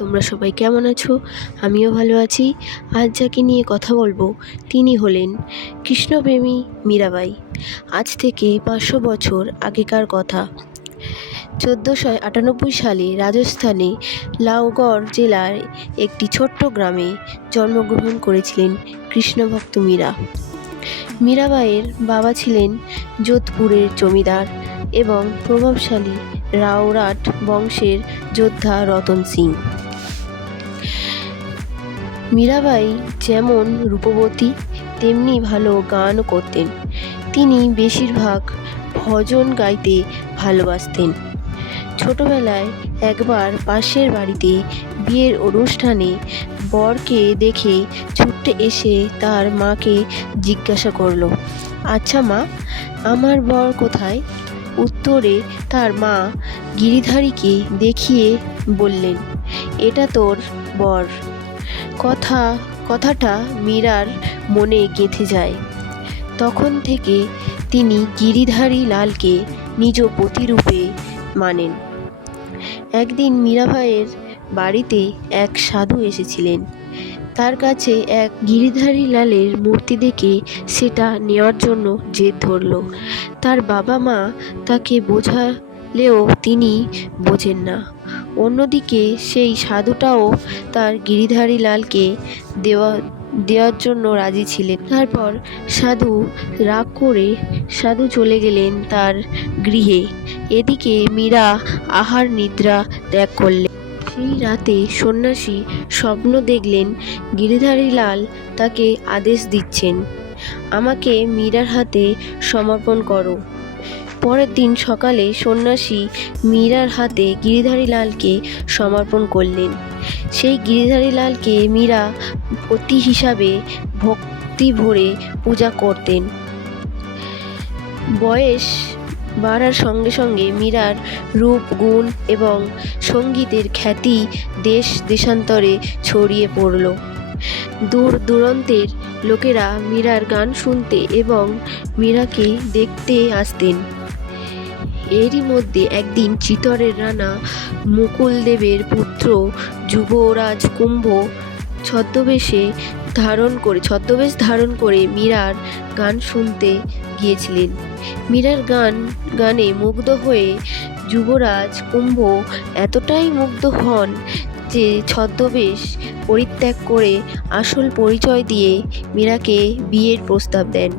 তোমরা সবাই কেমন আছো? আমিও ভালো আছি। আজ যাকে নিয়ে কথা বলব, তিনি হলেন কৃষ্ণপ্রেমী মীরাবাই। আজ থেকে পাঁচশো বছর আগেকার কথা। চোদ্দোশো আটানব্বই সালে রাজস্থানে লাউগড় জেলার একটি ছোট্ট গ্রামে জন্মগ্রহণ করেছিলেন কৃষ্ণভক্ত মীরা। মীরাবাইয়ের বাবা ছিলেন যোধপুরের জমিদার এবং প্রভাবশালী রাওরাট বংশের যোদ্ধা রতন সিং। মীরাবাই যেমন রূপবতী, তেমনি ভালো গান করতেন। তিনি বেশিরভাগ ভজন গাইতে ভালোবাসতেন। ছোটবেলায় একবার পাশের বাড়িতে বিয়ের অনুষ্ঠানে বরকে দেখে ছুটে এসে তার মাকে জিজ্ঞাসা করল আচ্ছা মা, আমার বর কোথায়? উত্তরে তার মা গিরিধারীকে দেখিয়ে বললেন, এটা তোর বর। কথা, কথাটা মীরার মনে গেঁথে যায়। তখন থেকে তিনি গিরিধারী লালকে নিজ পতিরূপে মানেন। একদিন মীরাভাইয়ের বাড়িতে এক সাধু এসেছিলেন। তার কাছে এক গিরিধারী লালের মূর্তি দেখে সেটা নেওয়ার জন্য জেদ ধরল। তার বাবা মা তাকে বোঝালেও তিনি বোঝেন না। অন্যদিকে সেই সাধুটাও তার গিরিধারী লালকে দেওয়া, দেওয়ার জন্য রাজি ছিলেন। তারপর সাধু রাগ করে সাধু চলে গেলেন তার গৃহে। এদিকে মীরা আহার নিদ্রা ত্যাগ করলেন। সেই রাতে সন্ন্যাসী স্বপ্ন দেখলেন গিরিধারী লাল তাকে আদেশ দিচ্ছেন, আমাকে মীরার হাতে সমর্পণ করো। পরের দিন সকালে সন্ন্যাসী মীরার হাতে গিরিধারী লালকে সমর্পণ করলেন। সেই গিরিধারী লালকে মীরা পতি হিসাবে ভক্তি ভরে পূজা করতেন। বয়স বাড়ার সঙ্গে সঙ্গে মীরার রূপ, গুণ এবং সঙ্গীতের খ্যাতি দেশ দেশান্তরে ছড়িয়ে পড়ল। দূর দূরান্তের লোকেরা মীরার গান শুনতে এবং মীরাকে দেখতে আসতেন। এরই মধ্যে একদিন চিতরের রানা মুকুলদেবের পুত্র যুবরাজ কুম্ভ ছদ্মবেশে ধারণ করে, ছদ্মবেশ ধারণ করে মীরার গান শুনতে গিয়েছিলেন। মীরার গান, গানে মুগ্ধ হয়ে যুবরাজ কুম্ভ এতটাই মুগ্ধ হন যে ছদ্মবেশ পরিত্যাগ করে আসল পরিচয় দিয়ে মীরাকে বিয়ের প্রস্তাব দেন।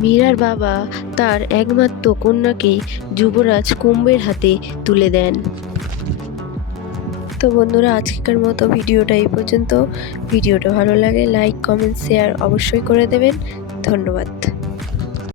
মীরার বাবা তার একমাত্র কন্যাকে যুবরাজ কুম্ভের হাতে তুলে দেন। তো বন্ধুরা, আজকেকার মতো ভিডিওটা এই পর্যন্ত। ভিডিওটা ভালো লাগে লাইক কমেন্ট শেয়ার অবশ্যই করে দেবেন। ধন্যবাদ।